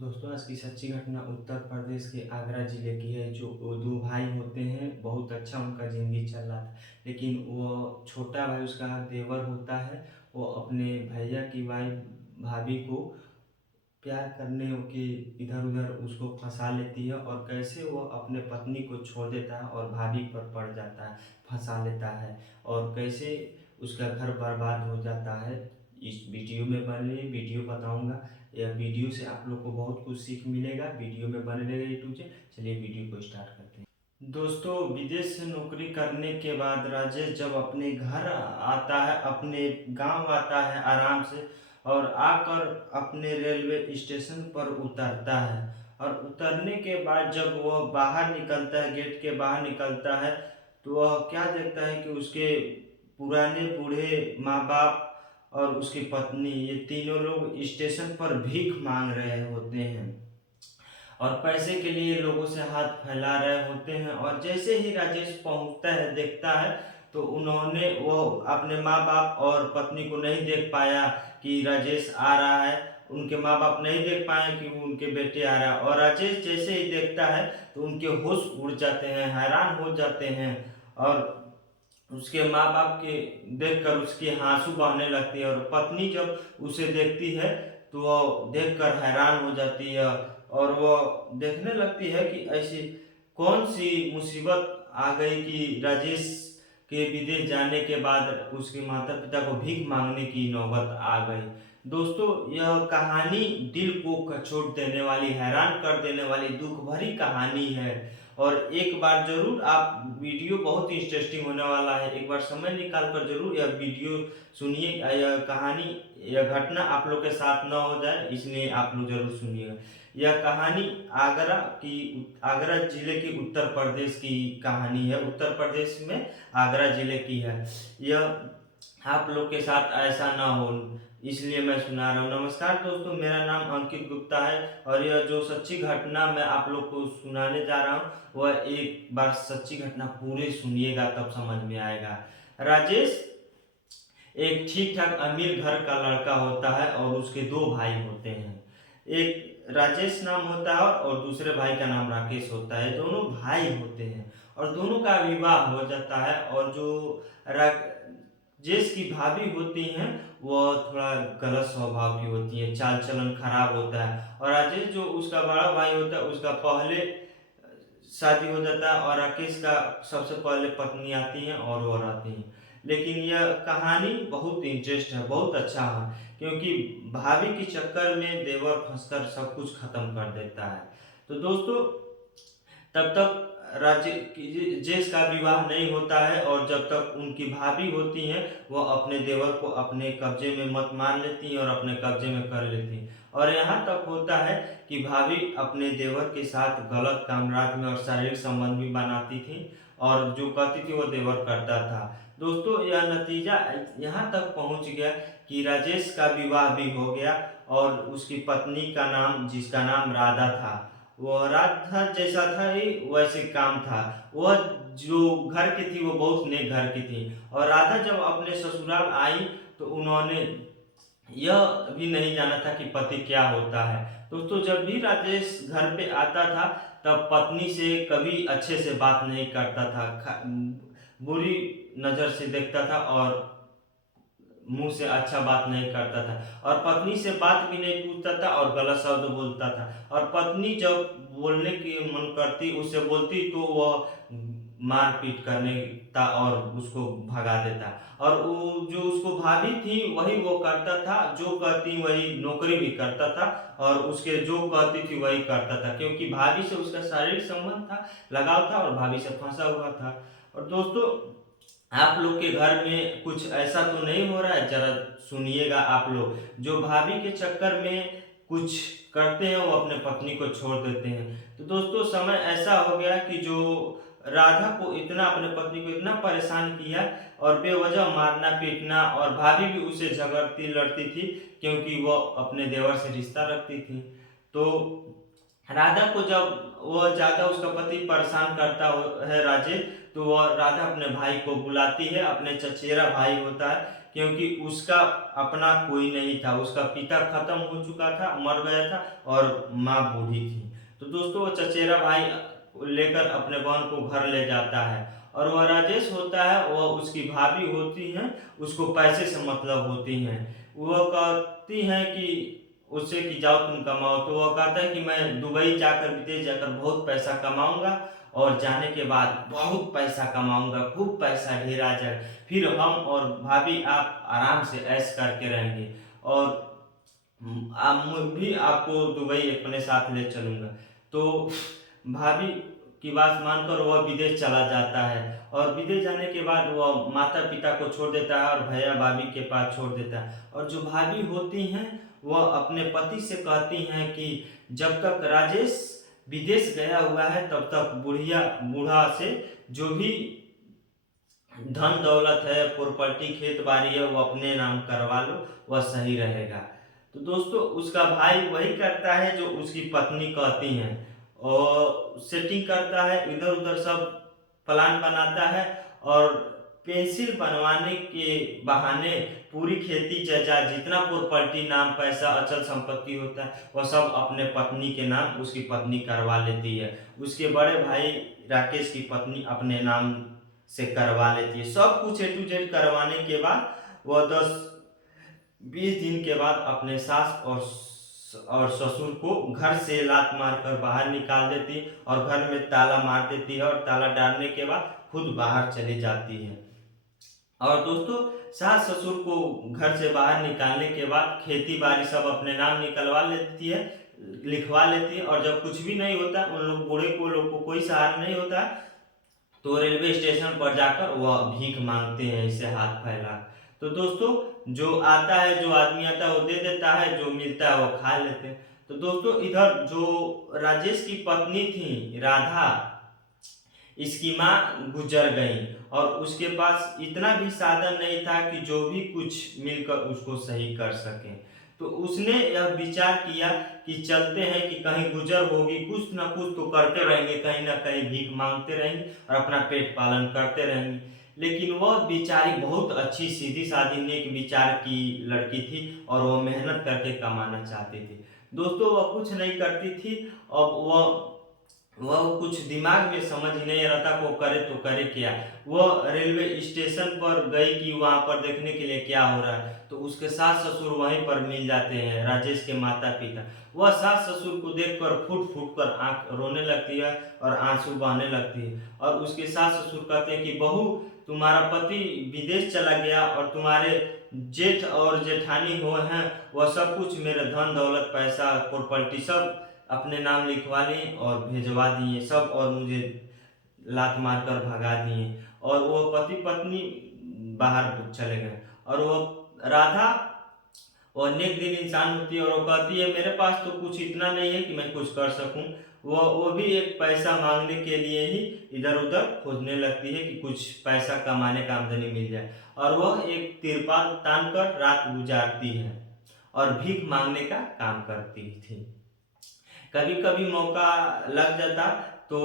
दोस्तों, आज की सच्ची घटना उत्तर प्रदेश के आगरा ज़िले की है। जो वो 2 भाई होते हैं, बहुत अच्छा उनका ज़िंदगी चल रहा था। लेकिन वो छोटा भाई, उसका देवर होता है, वो अपने भैया की वाइफ़ भाभी को प्यार करने के इधर-उधर उसको फँसा लेती है, और कैसे वो अपने पत्नी को छोड़ देता है और भाभी पर पड़ जाता है, फँसा लेता है, और कैसे उसका घर बर्बाद हो जाता है। इस वीडियो में बने वीडियो बताऊँगा। यह वीडियो से आप लोग को बहुत कुछ सीख मिलेगा। वीडियो में बने रहिए यूट्यूब से। चलिए वीडियो को स्टार्ट करते हैं। दोस्तों, विदेश से नौकरी करने के बाद राजेश जब अपने घर आता है, अपने गांव आता है आराम से, और आकर अपने रेलवे स्टेशन पर उतरता है। और उतरने के बाद जब वह बाहर निकलता है, गेट के बाहर निकलता है, तो वह क्या देखता है कि उसके पुराने बूढ़े माँ बाप और उसकी पत्नी, ये तीनों लोग स्टेशन पर भीख मांग रहे होते हैं, और पैसे के लिए लोगों से हाथ फैला रहे होते हैं। और जैसे ही राजेश पहुंचता है, देखता है, तो उन्होंने वो अपने माँ बाप और पत्नी को नहीं देख पाया कि राजेश आ रहा है। उनके माँ बाप नहीं देख पाए कि वो उनके बेटे आ रहा है, और राजेश जैसे ही देखता है तो उनके होश उड़ जाते हैं, हैरान हो जाते हैं। और उसके माँ बाप के देखकर उसकी आंसू बहने लगती है, और पत्नी जब उसे देखती है तो वो देखकर हैरान हो जाती है, और वो देखने लगती है कि ऐसी कौन सी मुसीबत आ गई कि राजेश के विदेश जाने के बाद उसके माता पिता को भीख मांगने की नौबत आ गई। दोस्तों, यह कहानी दिल को कचोट देने वाली, हैरान कर देने वाली, दुख भरी कहानी है। और एक बार ज़रूर आप, वीडियो बहुत ही इंटरेस्टिंग होने वाला है। एक बार समय निकाल कर ज़रूर यह वीडियो सुनिए। यह कहानी, यह घटना आप लोग के साथ ना हो जाए, इसलिए आप लोग ज़रूर सुनिएगा। यह कहानी आगरा ज़िले के उत्तर प्रदेश की कहानी है। उत्तर प्रदेश में आगरा ज़िले की है। यह आप लोग के साथ ऐसा ना हो, इसलिए मैं सुना रहा हूँ। नमस्कार दोस्तों, मेरा नाम अंकित गुप्ता है, और यह जो सच्ची घटना मैं आप लोग को सुनाने जा रहा हूँ, वह एक बार सच्ची घटना पूरे सुनिएगा, तब समझ में आएगा। राजेश एक ठीक ठाक अमीर घर का लड़का होता है, और उसके दो भाई होते हैं। एक राजेश नाम होता है, और दूसरे भाई का नाम राकेश होता है। दोनों भाई होते हैं, और दोनों का विवाह हो जाता है। और जो राजेश की भाभी होती हैं, वह थोड़ा गलत स्वभाव की होती है, चाल चलन खराब होता है। और राजेश जो उसका बड़ा भाई होता है, उसका पहले शादी हो जाता है, और राकेश का सबसे पहले पत्नी आती है और वो रहती हैं। लेकिन यह कहानी बहुत इंटरेस्ट है, बहुत अच्छा है, क्योंकि भाभी के चक्कर में देवर फंसकर सब कुछ खत्म कर देता है। तो दोस्तों, तब तक राजेश का विवाह नहीं होता है, और जब तक उनकी भाभी होती हैं, वो अपने देवर को अपने कब्जे में मत मान लेती हैं और अपने कब्जे में कर लेती हैं। और यहाँ तक होता है कि भाभी अपने देवर के साथ गलत काम, रात में और शारीरिक संबंध भी बनाती थी, और जो कहती थी वो देवर करता था। दोस्तों, यह नतीजा यहाँ तक पहुँच गया कि राजेश का विवाह भी हो गया, और उसकी पत्नी का नाम, जिसका नाम राधा था, वो राधा जैसा था ही वैसे काम था। वह जो घर की थी वो बहुत नेक घर की थी, और राधा जब अपने ससुराल आई, तो उन्होंने यह भी नहीं जाना था कि पति क्या होता है। दोस्तों, जब भी राजेश घर पे आता था, तब पत्नी से कभी अच्छे से बात नहीं करता था, बुरी नज़र से देखता था, और मुंह से अच्छा बात नहीं करता था, और पत्नी से बात भी नहीं पूछता था, और गलत शब्द बोलता था। और पत्नी जब बोलने की मन करती, उससे बोलती, तो वह मार पीट करने था और उसको भगा देता। और वो जो उसको भाभी थी, वही वो करता था, जो कहती वही नौकरी भी करता था, और उसके जो कहती थी वही करता था, क्योंकि भाभी से उसका शारीरिक संबंध था, लगाव था, और भाभी से फंसा हुआ था। और दोस्तों, आप लोग के घर में कुछ ऐसा तो नहीं हो रहा है? जरा सुनिएगा आप लोग। जो भाभी के चक्कर में कुछ करते हैं, वो अपने पत्नी को छोड़ देते हैं। तो दोस्तों, समय ऐसा हो गया कि जो राधा को इतना, अपने पत्नी को इतना परेशान किया, और बेवजह मारना पीटना, और भाभी भी उसे झगड़ती लड़ती थी, क्योंकि वो अपने देवर से रिश्ता रखती थी। तो राधा को जब वह ज़्यादा, उसका पति परेशान करता है राजेश, तो वह राधा अपने भाई को बुलाती है, अपने चचेरा भाई होता है, क्योंकि उसका अपना कोई नहीं था, उसका पिता खत्म हो चुका था, मर गया था और माँ बूढ़ी थी। तो दोस्तों वो चचेरा भाई लेकर अपने बहन को घर ले जाता है और वह राजेश होता है, वह उसकी भाभी होती हैं, उसको पैसे से मतलब होती हैं। वह कहती हैं कि उससे कि जाओ तुम कमाओ, तो वह कहता है कि मैं दुबई जाकर विदेश जाकर बहुत पैसा कमाऊंगा और जाने के बाद बहुत पैसा कमाऊंगा, खूब पैसा ढेर आ जाए, फिर हम और भाभी आप आराम से ऐश करके रहेंगे और मैं भी आपको दुबई अपने साथ ले चलूंगा। तो भाभी की बात मानकर वह विदेश चला जाता है और विदेश जाने के बाद वह माता पिता को छोड़ देता है और भैया भाभी के पास छोड़ देता है। और जो भाभी होती हैं वह अपने पति से कहती हैं कि जब तक राजेश विदेश गया हुआ है तब तक बुढ़िया बूढ़ा से जो भी धन दौलत है, प्रॉपर्टी खेत बाड़ी है, वो अपने नाम करवा लो, वह सही रहेगा। तो दोस्तों उसका भाई वही करता है जो उसकी पत्नी कहती हैं और सेटिंग करता है, इधर उधर सब प्लान बनाता है और पेंसिल बनवाने के बहाने पूरी खेती जायदाद जितना प्रॉपर्टी नाम पैसा अचल संपत्ति होता है वह सब अपने पत्नी के नाम उसकी पत्नी करवा लेती है। उसके बड़े भाई राकेश की पत्नी अपने नाम से करवा लेती है। सब कुछ ए टू जेड करवाने के बाद वह 10-20 दिन के बाद अपने सास और ससुर को घर से लात मारकर बाहर निकाल देती है और घर में ताला मार देती है और ताला डालने के बाद खुद बाहर चली जाती है। और दोस्तों सास ससुर को घर से बाहर निकालने के बाद खेती बाड़ी सब अपने नाम निकलवा लेती है, लिखवा लेती है और जब कुछ भी नहीं होता उन लोग बूढ़े को लोग को कोई सहारा नहीं होता तो रेलवे स्टेशन पर जाकर वह भीख मांगते हैं इसे हाथ फैला। तो दोस्तों जो आता है, जो आदमी आता है वो दे देता है, जो मिलता है वो खा लेते हैं। तो दोस्तों इधर जो राजेश की पत्नी थी राधा, इसकी माँ गुजर गई और उसके पास इतना भी साधन नहीं था कि जो भी कुछ मिलकर उसको सही कर सके। तो उसने यह विचार किया कि चलते हैं कि कहीं गुजर होगी, कुछ ना कुछ तो करते रहेंगे, कहीं ना कहीं भीख मांगते रहेंगे और अपना पेट पालन करते रहेंगे। लेकिन वह बेचारी बहुत अच्छी सीधी सादी नेक विचार की लड़की थी और वह मेहनत करके कमाना चाहती थी। दोस्तों वह कुछ नहीं करती थी। अब वह कुछ दिमाग में समझ ही नहीं रहता वो करे तो करे क्या। वह रेलवे स्टेशन पर गई कि वहां पर देखने के लिए क्या हो रहा है, तो उसके सास ससुर वहीं पर मिल जाते हैं, राजेश के माता पिता। वह सास ससुर को देखकर फूट फूट कर आंख रोने लगती है और आंसू बहने लगती है और उसके सास ससुर कहते हैं कि बहू तुम्हारा पति विदेश चला गया और तुम्हारे जेठ और जेठानी हो हैं, वह सब कुछ मेरे धन दौलत पैसा प्रॉपर्टी सब अपने नाम लिखवा लिए और भिजवा दिए सब और मुझे लात मारकर भगा दिए और वो पति पत्नी बाहर चले गए। और वो राधा वो नेक दिल इंसान होती है और वो कहती है मेरे पास तो कुछ इतना नहीं है कि मैं कुछ कर सकूं। वो भी एक पैसा मांगने के लिए ही इधर उधर खोजने लगती है कि कुछ पैसा कमाने का आमदनी मिल जाए और वह एक तिरपाल तान कर रात गुजारती है और भीख मांगने का काम करती थी। कभी कभी मौका लग जाता तो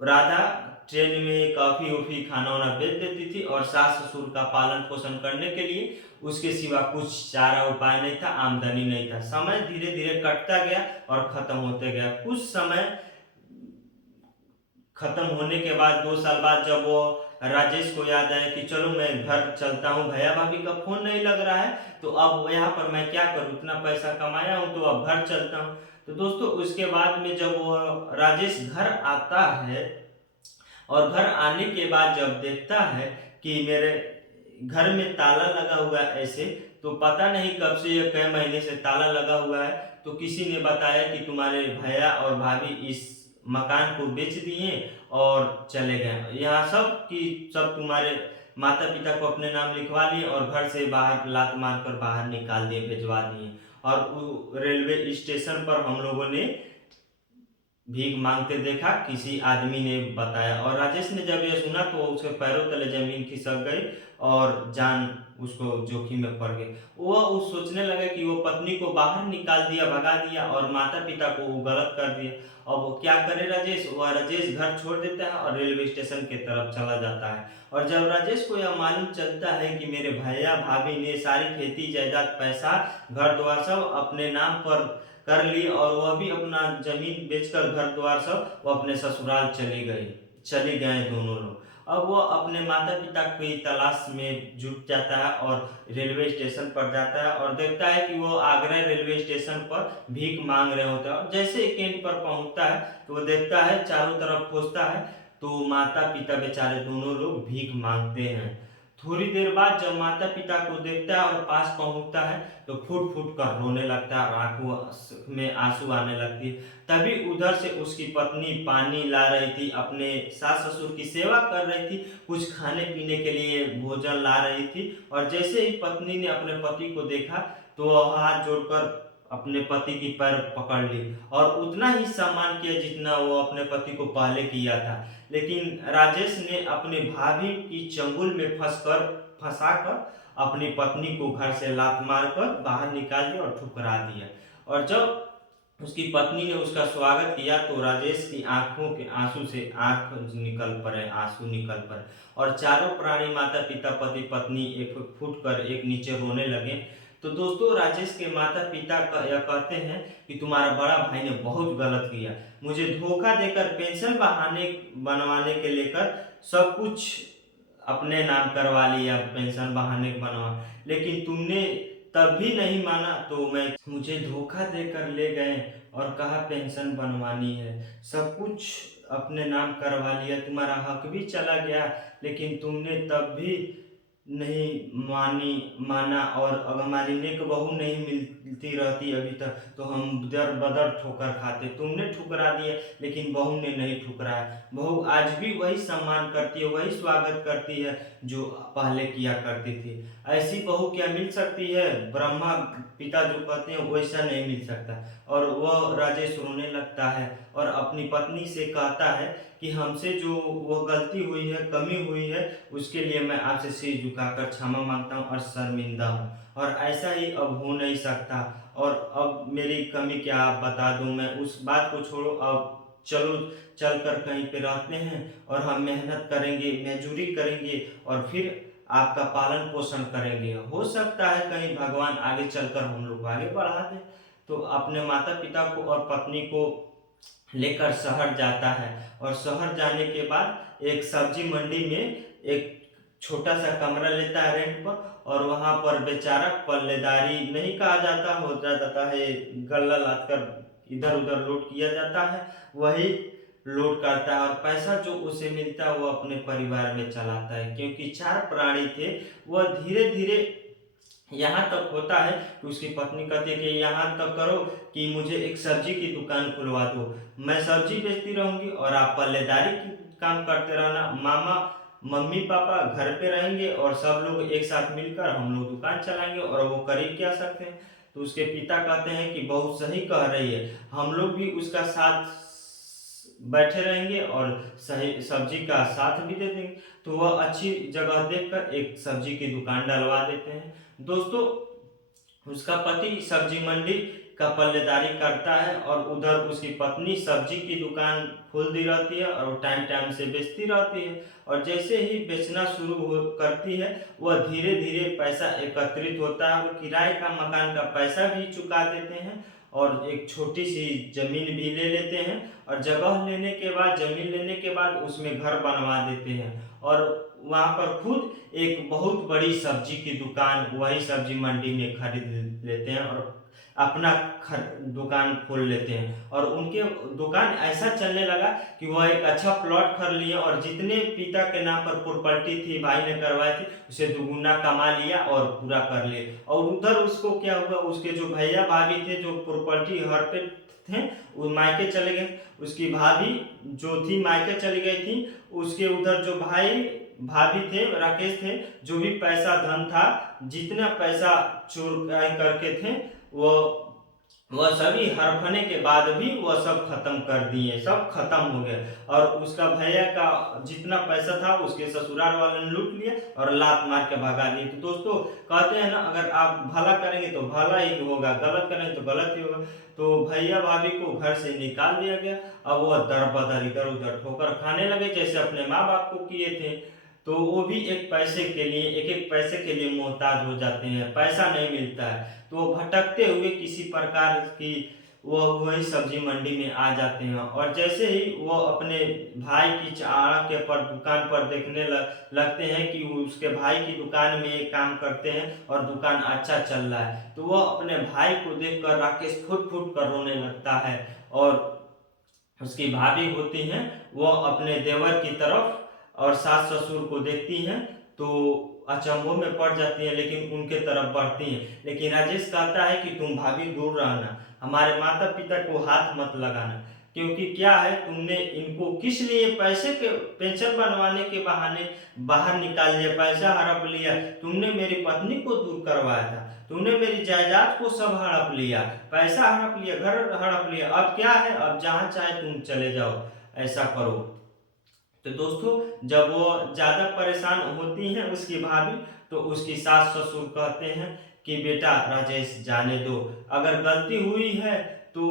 राधा ट्रेन में कॉफी वॉफी खाना वाना बेच देती थी और सास ससुर का पालन पोषण करने के लिए उसके सिवा कुछ चारा उपाय नहीं था, आमदनी नहीं था। समय धीरे धीरे कटता गया और खत्म होते गया। कुछ समय खत्म होने के बाद 2 साल बाद जब वो राजेश को याद आया कि चलो मैं घर चलता हूँ, भैया भाभी का फोन नहीं लग रहा है तो अब यहाँ पर मैं क्या करूँ, इतना पैसा कमाया हूँ तो अब घर चलता हूँ। तो दोस्तों उसके बाद में जब वो राजेश घर आता है और घर आने के बाद जब देखता है कि मेरे घर में ताला लगा हुआ है ऐसे, तो पता नहीं कब से ये कई महीने से ताला लगा हुआ है। तो किसी ने बताया कि तुम्हारे भैया और भाभी इस मकान को बेच दिए और चले गए, यहाँ सब कि सब तुम्हारे माता पिता को अपने नाम लिखवा लिए और घर से बाहर लात मार कर बाहर निकाल दिए, भिजवा दिए। और रेलवे स्टेशन पर हम लोगों ने भीख मांगते देखा, किसी आदमी ने बताया। और राजेश ने जब ये सुना तो उसके पैरों तले जमीन खिसक गई और जान उसको जोखिम में पड़ गई। वो उस सोचने लगा कि वो पत्नी को बाहर निकाल दिया, भगा दिया और माता पिता को वो गलत कर दिया। अब वो क्या करे राजेश, वह राजेश घर छोड़ देता है और रेलवे स्टेशन की तरफ चला जाता है। और जब राजेश को यह मालूम चलता है कि मेरे भैया भाभी ने सारी खेती जायदाद पैसा घर द्वार सब अपने नाम पर कर ली और वह भी अपना जमीन बेचकर घर द्वार सब वो अपने ससुराल चली गए दोनों लोग। अब वो अपने माता पिता की तलाश में जुट जाता है और रेलवे स्टेशन पर जाता है और देखता है कि वो आगरा रेलवे स्टेशन पर भीख मांग रहे होते हैं। और जैसे ही कैंट पर पहुंचता है तो वो देखता है, चारों तरफ खोजता है तो माता पिता बेचारे दोनों लोग भीख मांगते हैं। थोड़ी देर बाद जब माता पिता को देखता है और पास पहुंचता है तो फूट फूट कर रोने लगता है, आंखों में आंसू आने लगती है। तभी उधर से उसकी पत्नी पानी ला रही थी, अपने सास ससुर की सेवा कर रही थी, कुछ खाने पीने के लिए भोजन ला रही थी। और जैसे ही पत्नी ने अपने पति को देखा तो वह हाथ जोड़कर अपने पति की पैर पकड़ ली और उतना ही सम्मान किया जितना वो अपने पति को पहले किया था। लेकिन राजेश ने अपने भाभी की चंगुल में फंसाकर अपनी पत्नी को घर से लात मारकर बाहर निकाल दिया और ठुकरा दिया। और जब उसकी पत्नी ने उसका स्वागत किया तो राजेश की आंखों के आंसू से आंसू निकल पड़े और चारों प्राणी माता पिता पति पत्नी एक फूट कर एक नीचे रोने लगे। तो दोस्तों, राजेश के माता पिता यह कहते हैं कि तुम्हारा बड़ा भाई ने बहुत गलत किया, मुझे धोखा देकर पेंशन बहाने बनवाने के लेकर सब कुछ अपने नाम करवा लिया, पेंशन बहाने बनवा, लेकिन तुमने तब भी नहीं माना तो मैं मुझे धोखा देकर ले गए और कहा पेंशन बनवानी है, सब कुछ अपने नाम करवा लिया, तुम्हारा हक भी चला गया, लेकिन तुमने तब भी नहीं माना। और अगर हमारी नेक बहू नहीं मिलती रहती अभी तक तो हम दर बदर ठोकर खाते, तुमने ठुकरा दिया लेकिन बहू ने नहीं ठुकराया। बहू आज भी वही सम्मान करती है, वही स्वागत करती है जो पहले किया करती थी। ऐसी बहू क्या मिल सकती है, ब्रह्मा पिता जो कहते हैं वैसा नहीं मिल सकता। और वह राजेश रोने लगता है और अपनी पत्नी से कहता है कि हमसे जो वो गलती हुई है, कमी हुई है, उसके लिए मैं आपसे सिर झुकाकर क्षमा मांगता हूँ और शर्मिंदा हूँ और ऐसा ही अब हो नहीं सकता। और अब मेरी कमी क्या आप बता दूँ, मैं उस बात को छोड़ो, अब चलो चल कर कहीं पे रहते हैं और हम मेहनत करेंगे, मजदूरी करेंगे और फिर आपका पालन पोषण करेंगे। हो सकता है कहीं भगवान आगे चलकर हम लोग को आगे बढ़ा दे। तो अपने माता पिता को और पत्नी को लेकर शहर जाता है और शहर जाने के बाद एक सब्जी मंडी में एक छोटा सा कमरा लेता है रेंट पर और वहां पर बेचारा पल्लेदारी नहीं कहा जाता, हो जाता है गल्ला लाद कर इधर उधर लोड किया जाता है, वही लोड करता है और पैसा जो उसे मिलता है वो अपने परिवार में चलाता है। क्योंकि चार प्राणी थे, वह धीरे धीरे यहाँ तक होता है कि उसकी पत्नी कहती है कि यहाँ तक करो कि मुझे एक सब्जी की दुकान खुलवा दो, मैं सब्जी बेचती रहूंगी और आप पल्लेदारी की काम करते रहना, मामा मम्मी पापा घर पे रहेंगे और सब लोग एक साथ मिलकर हम लोग दुकान चलाएंगे। और वो कर ही क्या सकते हैं। तो उसके पिता कहते हैं कि बहुत सही कह रही है, हम लोग भी उसका साथ बैठे रहेंगे और सही सब्जी का साथ भी दे देंगे। तो वह अच्छी जगह देखकर एक सब्जी की दुकान डलवा देते हैं। दोस्तों, उसका पति सब्जी मंडी का पल्लेदारी करता है और उधर उसकी पत्नी सब्जी की दुकान खोल दी रहती है और वो टाइम टाइम से बेचती रहती है। और जैसे ही बेचना करती है वह धीरे धीरे पैसा एकत्रित होता है और किराए का मकान का पैसा भी चुका देते हैं और एक छोटी सी जमीन भी ले लेते हैं और जमीन लेने के बाद उसमें घर बनवा देते हैं और वहाँ पर खुद एक बहुत बड़ी सब्जी की दुकान वही सब्जी मंडी में खरीद लेते हैं और अपना दुकान खोल लेते हैं। और उनके दुकान ऐसा चलने लगा कि वह एक अच्छा प्लॉट खरीद लिए और जितने पिता के नाम पर प्रॉपर्टी थी भाई ने करवाई थी उसे दुगुना कमा लिया और पूरा कर लिए। और उधर उसको क्या हुआ, उसके जो भैया भाभी थे जो प्रॉपर्टी हर पे थे वो मायके चले गए, उसकी भाभी जो थी मायके चली गई थी, उसके उधर जो भाई भाभी थे राकेश थे, जो भी पैसा धन था जितना पैसा चोर करके थे वो वह सभी हड़पने के बाद भी वह सब खत्म कर दिए, सब खत्म हो गया। और उसका भैया का जितना पैसा था उसके ससुराल वालों ने लूट लिया और लात मार के भगा दिए। तो दोस्तों कहते हैं ना, अगर आप भला करेंगे तो भला ही होगा, गलत करेंगे तो गलत ही होगा। तो भैया भाभी को घर से निकाल दिया गया। अब वह दर बदर इधर उधर ठोकर खाने लगे जैसे अपने माँ बाप को किए थे। तो वो भी एक पैसे के लिए, एक एक पैसे के लिए मोहताज हो जाते हैं, पैसा नहीं मिलता है। तो भटकते हुए किसी प्रकार की वो वही सब्जी मंडी में आ जाते हैं। और जैसे ही वो अपने भाई की चारा के पर दुकान पर देखने लगते हैं कि उसके भाई की दुकान में एक काम करते हैं और दुकान अच्छा चल रहा है, तो वह अपने भाई को देखकर राकेश फुट फुट कर रोने लगता है। और उसकी भाभी होती हैं, वो अपने देवर की तरफ और सास ससुर को देखती हैं तो अचंभों में पड़ जाती हैं, लेकिन उनके तरफ बढ़ती हैं। लेकिन राजेश कहता है कि तुम भाभी दूर रहना, हमारे माता पिता को हाथ मत लगाना, क्योंकि क्या है, तुमने इनको किस लिए पैसे के पेंशन बनवाने के बहाने बाहर निकाल लिया, पैसा हड़प लिया, तुमने मेरी पत्नी को दूर करवाया था, तुमने मेरी जायदाद को सब हड़प लिया, पैसा हड़प लिया, घर हड़प लिया, अब क्या है, अब जहाँ चाहे तुम चले जाओ, ऐसा करो। तो दोस्तों जब वो ज़्यादा परेशान होती हैं उसकी भाभी, तो उसकी सास ससुर कहते हैं कि बेटा राजेश जाने दो, अगर गलती हुई है तो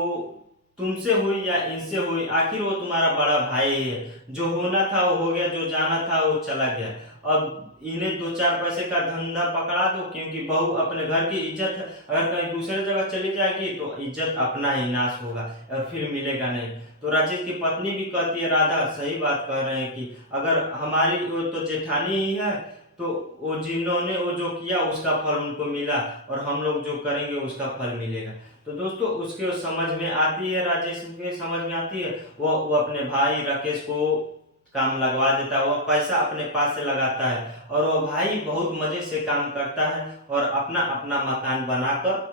तुमसे हुई या इनसे हुई, आखिर वो तुम्हारा बड़ा भाई है, जो होना था वो हो गया, जो जाना था वो चला गया। अब इन्हें दो चार पैसे का धंधा पकड़ा दो, क्योंकि बहू अपने घर की इज्जत है, अगर कहीं दूसरे जगह चली जाएगी तो इज्जत अपना ही नाश होगा और फिर मिलेगा नहीं। तो राजेश की पत्नी भी कहती है, राधा सही बात कह रहे हैं कि अगर हमारी वो तो जेठानी ही है, तो वो जिन्होंने वो जो किया उसका फल उनको मिला, और हम लोग जो करेंगे उसका फल मिलेगा। तो दोस्तों उसके समझ में आती है, राजेश के समझ में आती है, वो अपने भाई राकेश को काम लगवा देता है, वो पैसा अपने पास से लगाता है और वो भाई बहुत मजे से काम करता है और अपना अपना मकान बनाकर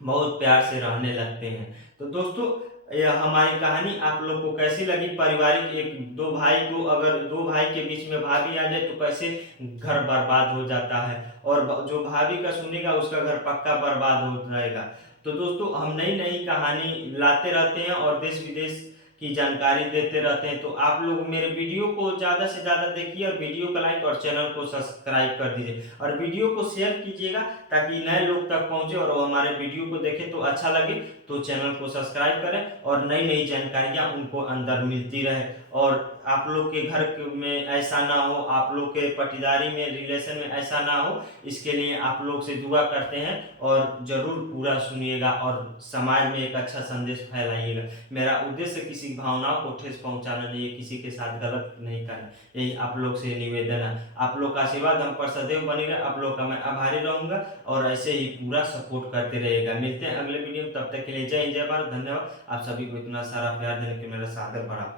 बहुत प्यार से रहने लगते हैं। तो दोस्तों यह हमारी कहानी आप लोग को कैसी लगी? पारिवारिक एक दो भाई को, अगर दो भाई के बीच में भाभी आ जाए तो कैसे घर बर्बाद हो जाता है, और जो भाभी का सुनेगा उसका घर पक्का बर्बाद हो जाएगा। तो दोस्तों हम नई नई कहानी लाते रहते हैं और देश विदेश की जानकारी देते रहते हैं। तो आप लोग मेरे वीडियो को ज़्यादा से ज़्यादा देखिए और वीडियो को लाइक और चैनल को सब्सक्राइब कर दीजिए और वीडियो को शेयर कीजिएगा, ताकि नए लोग तक पहुंचे और वो हमारे वीडियो को देखें तो अच्छा लगे, तो चैनल को सब्सक्राइब करें और नई नई जानकारियां उनको अंदर मिलती रहे। और आप लोग के घर में ऐसा ना हो, आप लोग के पटीदारी में रिलेशन में ऐसा ना हो, इसके लिए आप लोग से दुआ करते हैं और ज़रूर पूरा सुनिएगा और समाज में एक अच्छा संदेश फैलाइएगा। मेरा उद्देश्य किसी भावनाओं को ठेस पहुंचाना नहीं है, किसी के साथ गलत नहीं करना, यही आप लोग से निवेदन है। आप लोग का आशीर्वाद हम पर सदैव बनी रहे, आप लोग का मैं आभारी रहूंगा और ऐसे ही पूरा सपोर्ट करते रहेगा। मिलते हैं अगले वीडियो में, तब तक के लिए जय हिंद जय भारत, धन्यवाद। आप सभी को इतना सारा प्यार देने के लिए मेरा सादर बड़ा